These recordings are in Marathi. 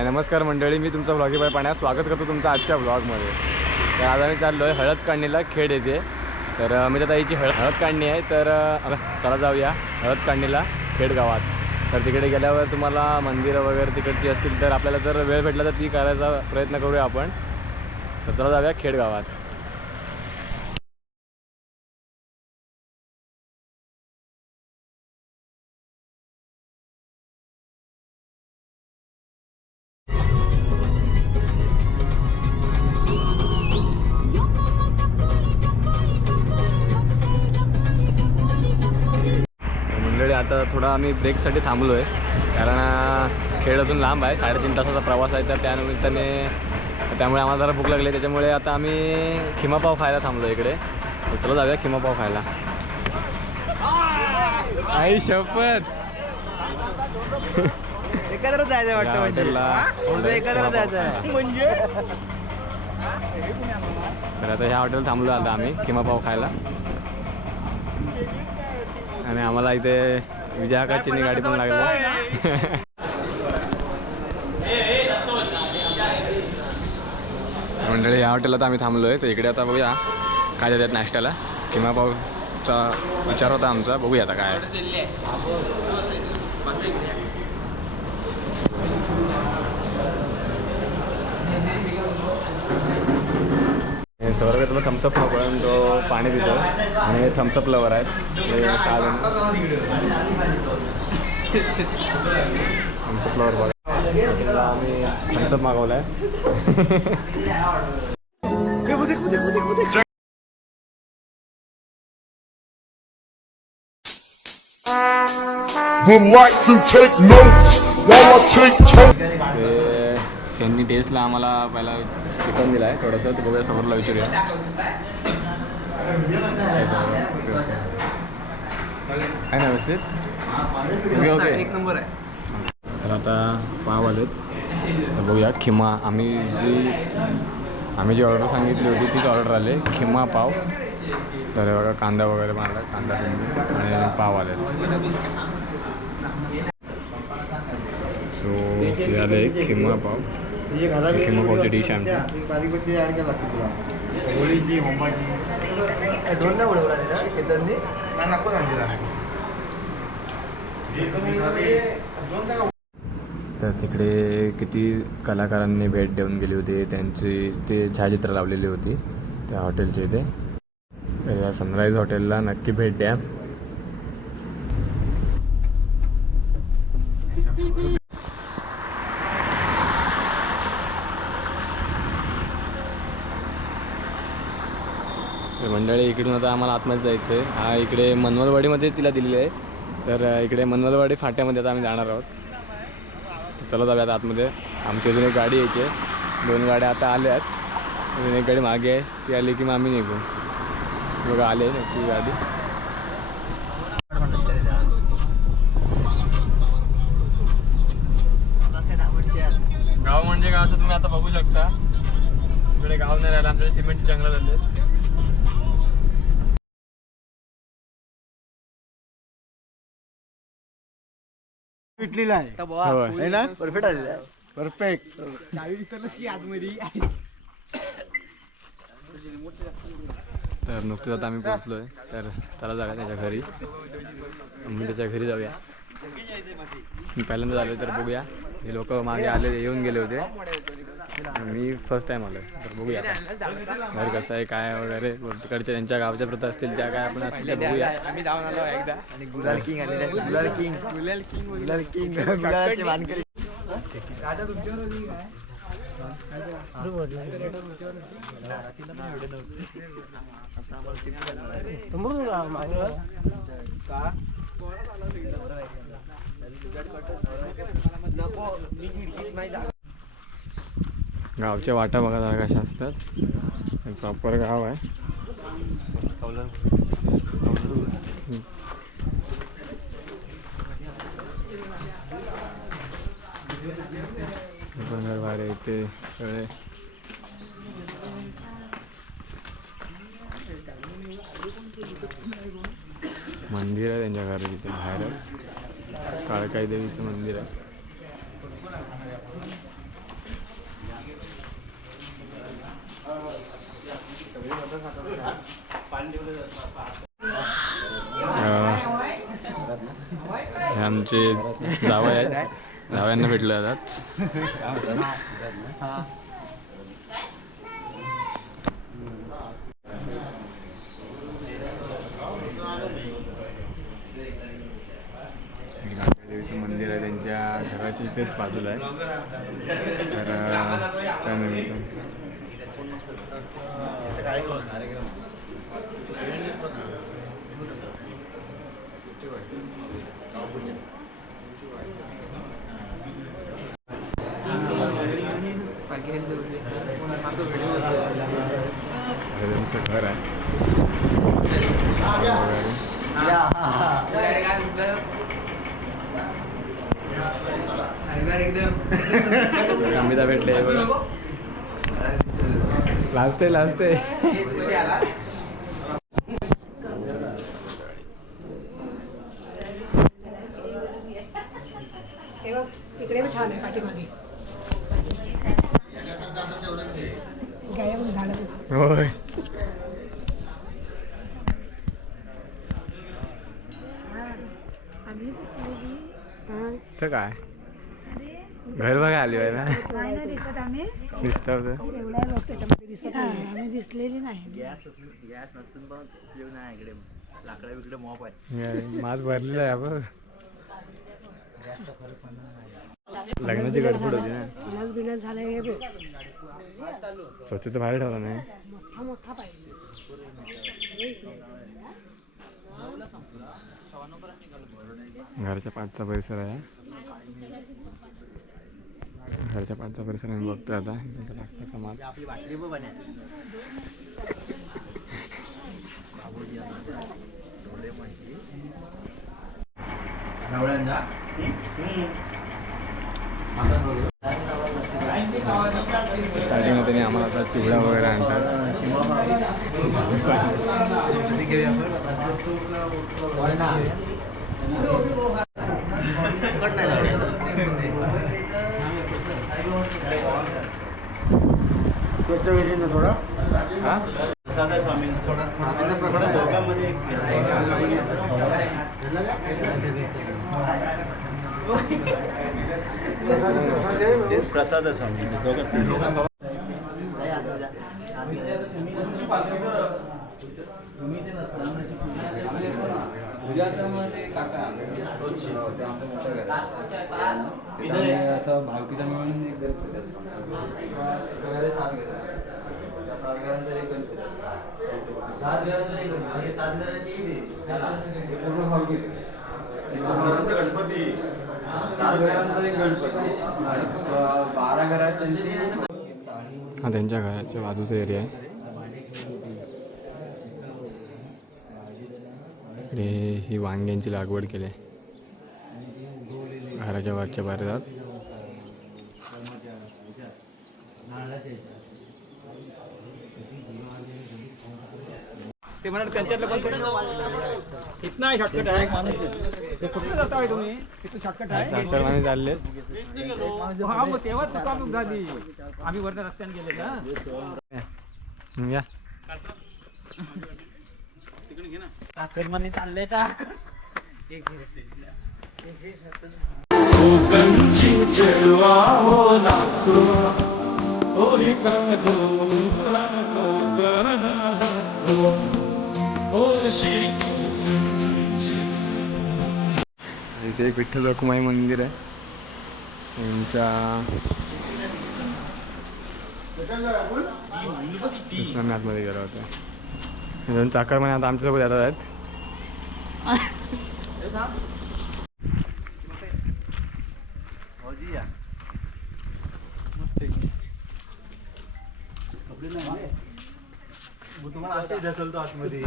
हाय नमस्कार मंडळी, मी तुमचा ब्लॉगी बाय पाण्यात स्वागत करतो तुमचं आजच्या ब्लॉगमध्ये. तर आज आम्ही चाललो आहे हळद काढणीला खेड येते. तर मी आता हिची हळद काढणी आहे. तर चला जाऊया हळद काढणीला खेड गावात. तर तिकडे गेल्यावर तुम्हाला मंदिरं वगैरे तिकडची असतील तर आपल्याला जर वेळ भेटला तर ती करायचा प्रयत्न करूया आपण. तर चला जाऊया खेड गावात. आता थोडा आम्ही ब्रेकसाठी थांबलो आहे कारण खेड अजून लांब आहे, 3.5 तासाचा प्रवास आहे. तर त्यानिमित्ताने त्यामुळे आम्हाला जरा भूक लागली, त्याच्यामुळे आता आम्ही खिमापाव खायला थांबलो इकडे. तर चला जाऊया खिमापाव खायला. आई शपथ एकत्र जायचं वाटतं म्हणजे एकत्र जायचं म्हणजे. तर आता ह्या हॉटेल थांबलो आता आम्ही खिमापाव खायला. आणि आम्हाला इथे विजयाकाचीनी गाडी पण लागली. मंडळी या हॉटेलला तर आम्ही थांबलो आहे. तर इकडे आता बघूया काय देतात नाश्त्याला. खिमापावचा विचार होता आमचा, बघूया आता काय. सौरभ तुला थम्सअप नको पण तो पाणी पितो आणि थम्सअप लवर आहेत. थम्सअप लवर बघा, आम्ही थम्सअप मागवला आहे. त्यांनी टेस्टला आम्हाला पहिला चिकन दिलं आहे थोडंसं, तर बघूया समोरला विचारूया. आहे ना व्यवस्थित? ओके एक नंबर आहे. तर आता पाव आलेत. तर बघूया खिमा. आम्ही जी ऑर्डर सांगितली होती तीच ऑर्डर आले, खिमा पाव. तर बघा कांदा वगैरे मारला, कांदा आणि पाव आले. सो हे आले खिमा पाव. खिमा पावची डिश आहे आमची. तर तिकडे किती कलाकारांनी भेट देऊन गेली होती, त्यांची ते छायाचित्र लावलेली होती त्या हॉटेलच्या इथे. तर या सनराईज हॉटेलला नक्की भेट द्या. मंडळी इकडून आता आम्हाला आतमध्ये जायचं आहे. हा इकडे मनवलवाडीमध्ये तिला दिलेली आहे. तर इकडे मनवलवाडी फाट्यामध्ये आता आम्ही जाणार आहोत. चला जाऊया आता आतमध्ये. आमची अजून एक गाडी यायची आहे. 2 गाड्या आता आल्यात. अजून एक गाडी मागे आहे, ती आली की मग आम्ही निघू. बघा आले ना ती गाडी. गाव म्हणजे गाव असं तुम्ही आता बघू शकता. इकडे गाव नाही राहिलं, आमच्या सिमेंटची जंगल झाले. पिटलेला आहे ना, परफेक्ट आलेला आहे. परफेक्ट. तर नुकतंच आता आम्ही पोहोचलोय. तर चला जाऊया त्याच्या घरी. आम्ही त्याच्या घरी जाऊया. मी पहिल्यांदा झालो तर बघूया. हे लोक मागे आले, येऊन गेले होते. मी फर्स्ट टाइम आलो. तर बघूया घर कसं आहे काय वगैरे. तिकडच्या त्यांच्या गावच्या प्रथा असतील त्या काय आपण असतील बघूया. आम्ही जाऊन आलो एकदा आणि गुलाल किंग आलेला आहे. गुलाल किंग गुलालची मानकरी. राजा तुमच्यावर होती काय? गावच्या वाटा बघा जरा कशा असतात. प्रॉपर गाव आहे. बाहेर येते सगळे. मंदिर आहे त्यांच्या घरी तिथे बाहेरच. काळकाई देवीचं मंदिर आहे. आमचे जावई आहेत, जावयांना भेटलो जातात. देवीचं मंदिर आहे त्यांच्या घराच्या इथेच बाजूला आहे. तर त्यानिमित्त त्यांचं घर आहे. अमिता भेटले लाजते इकडे छान आहे पाठीमागे गायब झाड. होय. तर काय घर बघा आली आहे ना. दिसत आम्ही दिसत एवढ्या लोक त्याच्यामध्ये दिसत आम्ही दिसलेली नाही. गॅस नसून पण उपयोग नाही इकडे. लाकडा बिकडे मॉप आहे. मास भरलेला आहे आपण. लग्नाची गडबड होती ना. बिलस बिलस झालं हे बघ. स्वच्छता बाहेर ठेवला नाही. मोठा मोठा पाहिजे. घरच्या पाठचा परिसर आहे. घरच्या पाठचा परिसर आम्ही बघतोय आता. त्यांचा पाठचा समाज स्टार्टिंगला त्यांनी आम्हाला आता चिवडा वगैरे आणतात. थोडा प्रसाद स्वामी असं भावकीचा मिळून गणपती 12 घरात हा त्यांच्या घराच्या बाजूचा एरिया आहे. इकडे ही वांग्यांची लागवड केली आहे घराच्या वरच्या परिसरात. ते म्हणत त्यांच्यातलं इथनं शॉर्टकट आहे. ते कुठं जाता तुम्ही? तिथं शॉर्टकट आहे. चालले हा मग तेव्हा चुकामुक झाली. आम्ही वरच्या रस्त्याने गेले ना. या काकडमाने चालले का? इथे एक विठ्ठल रखुमाई मंदिर आहे. त्यांच्या आतमध्ये गेला होता. दोन चाकरमाने आता आमच्यासोबत येतात आहेत. तुम्हाला असे ढकलतो आतमध्ये.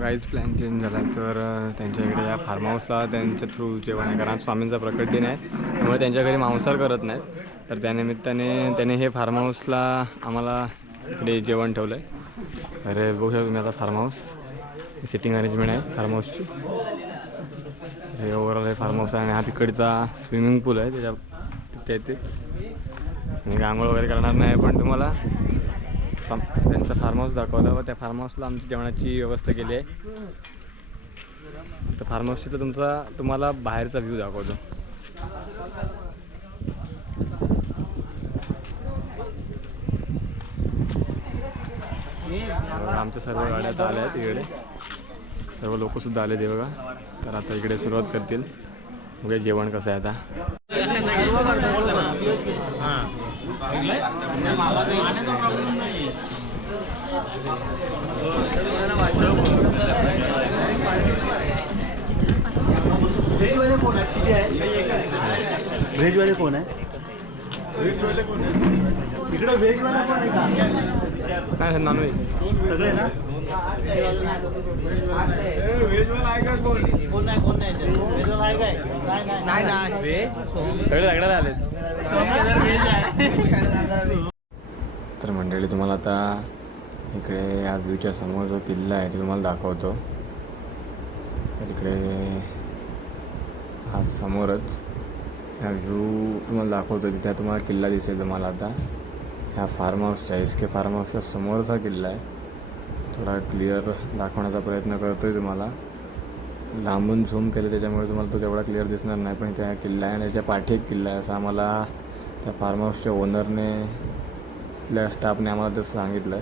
काहीच प्लॅन चेंज झाला तर त्यांच्या इकडे या फार्म हाऊसला त्यांच्या थ्रू जेवण आहे. कारण स्वामींचा प्रकट दिन आहे त्यामुळे त्यांच्या घरी मांसाहार करत नाहीत. तर त्यानिमित्ताने त्याने हे फार्म हाऊसला आम्हाला इकडे जेवण ठेवलं आहे. अरे बघू शकता तुम्ही आता फार्म हाऊस सिटिंग अरेंजमेंट आहे फार्म हाऊसची. हे ओव्हरऑल हे फार्म हाऊस आहे आणि हा तिकडचा स्विमिंग पूल आहे त्याच्या तेच. मी आंघोळ वगैरे करणार नाही पण तुम्हाला त्यांचा फार्म हाऊस दाखवला व त्या फार्म हाऊसला आमची जेवणाची व्यवस्था केली आहे. तर फार्म हाऊसची तर तुम्हाला बाहेरचा व्ह्यू दाखवतो. आमच्या सर्व गाड्या आता आल्या आहेत इकडे, सर्व लोकसुद्धा आले ते बघा. तर आता इकडे सुरुवात करतील. बघा जेवण कसं आहे आता. व्हेजवाले कोण आहे? किती आहे? व्हेजवाले कोण आहे? व्हेजवाले कोण आहे? इकडे व्हेजवाला कोण आहे का? काय नॉनव्हेज सगळे ना? व्हेजवाला आहे का कोण? कोण नाही, कोण नाही. व्हेजवाला आहे काय? नाही नाही. सगळे सगळ्यात आले. तर मंडळी तुम्हाला आता इकडे या व्ह्यूच्या समोर जो किल्ला आहे तो तुम्हाला दाखवतो. तर इकडे हा समोरच हा व्ह्यू तुम्हाला दाखवतो. तिथे तुम्हाला किल्ला दिसेल तुम्हाला आता. ह्या फार्म हाऊसच्या SK फार्म हाऊसच्या समोरचा किल्ला आहे. थोडा क्लिअर दाखवण्याचा प्रयत्न करतो आहे तुम्हाला. लांबून झूम केलं त्याच्यामुळे तुम्हाला तो तेवढा क्लिअर दिसणार नाही, पण त्या किल्ला आहे आणि त्याच्या पाठी एक किल्ला आहे असं आम्हाला त्या फार्म हाऊसच्या ओनरने तिथल्या स्टाफने आम्हाला तसं सांगितलं.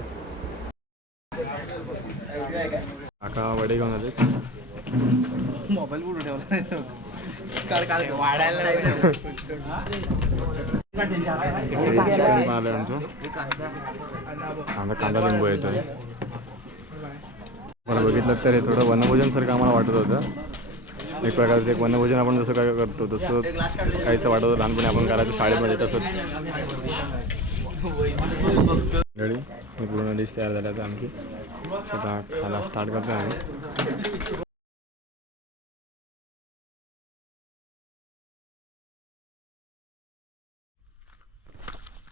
काका वडे घेऊन आले. मोबाईल कुठे ठेवला? चिकन आलं आमचं. कांदा लिंबू येतो. मला बघितलं तर हे थोडं वनभोजनसारखं आम्हाला वाटत होतं. एक प्रकारचं एक वनभोजन आपण जसं काय करतो तसं काहीचं वाटत होतं लहानपणी आपण करायचं शाळेमध्ये तसंच. गडी ही पूर्ण डिश तयार झाल्या आमची. स्वतः खायला स्टार्ट करतो आम्ही.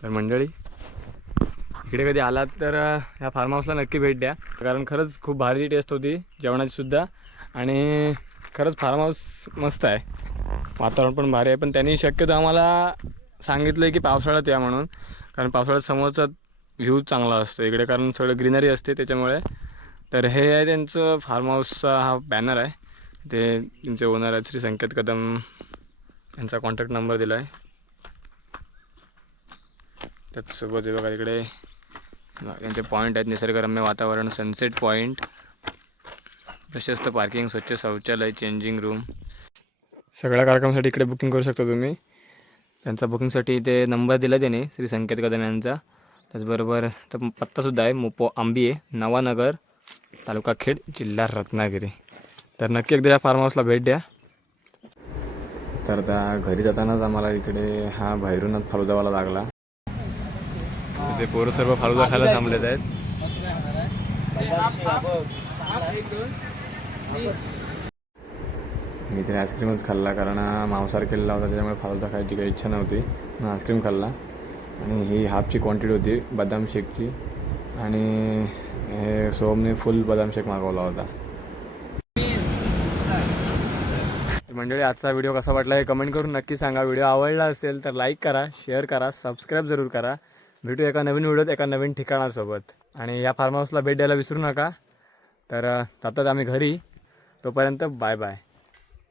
तर मंडळी इकडे कधी आलात तर ह्या फार्म हाऊसला नक्की भेट द्या, कारण खरंच खूप भारी टेस्ट होती जेवणाची सुद्धा. आणि खरंच फार्म हाऊस मस्त आहे, वातावरण पण भारी आहे. पण त्यांनी शक्यतो आम्हाला सांगितलं आहे की पावसाळ्यात या म्हणून, कारण पावसाळ्यात समोरचा व्ह्यू चांगला असतो इकडे, कारण सगळं ग्रीनरी असते त्याच्यामुळे. तर हे आहे त्यांचं फार्म हाऊसचा हा बॅनर आहे. ते त्यांचे ओनर आहेत श्री संकेत कदम, यांचा कॉन्टॅक्ट नंबर दिला आहे. त्याचसोबत बघा इकडे त्यांचे पॉईंट आहेत. निसर्गरम्य वातावरण, सनसेट पॉईंट, प्रशस्त पार्किंग, स्वच्छ शौचालय, चेंजिंग रूम. सगळ्या कार्यक्रमासाठी इकडे बुकिंग करू शकता तुम्ही. त्यांचा बुकिंगसाठी ते नंबर दिला त्याने श्री संकेत कदम यांचा. त्याचबरोबर तर पत्तासुद्धा आहे मोपो आंबिये, नवानगर, तालुका खेड, जिल्हा रत्नागिरी. तर नक्की एकदा या फार्म हाऊसला भेट द्या. तर आता घरी जातानाच आम्हाला इकडे हा भैरवनाथ फालुदावाला लागला. ते पोरं सर्व फालुदा खायला थांबलेत आहेत. मी तरी आईस्क्रीमच खाल्ला, कारण मांसाहार केलेला होता त्याच्यामुळे फालुदा खायची काही इच्छा नव्हती. मग आईस्क्रीम खाल्ला आणि ही हाफची क्वांटिटी होती बदाम शेकची, आणि हे सोमने फुल बदाम शेक मागवला होता. मंडळी आजचा व्हिडिओ कसा वाटला हे कमेंट करून नक्की सांगा. व्हिडिओ आवडला असेल तर लाईक करा, शेअर करा, सबस्क्राईब जरूर करा. भेटू एका नवीन व्हिडिओत एका नवीन ठिकाणासोबत. आणि या फार्म हाऊसला भेट द्यायला विसरू नका. तर जातात आम्ही घरी. तोपर्यंत बाय बाय.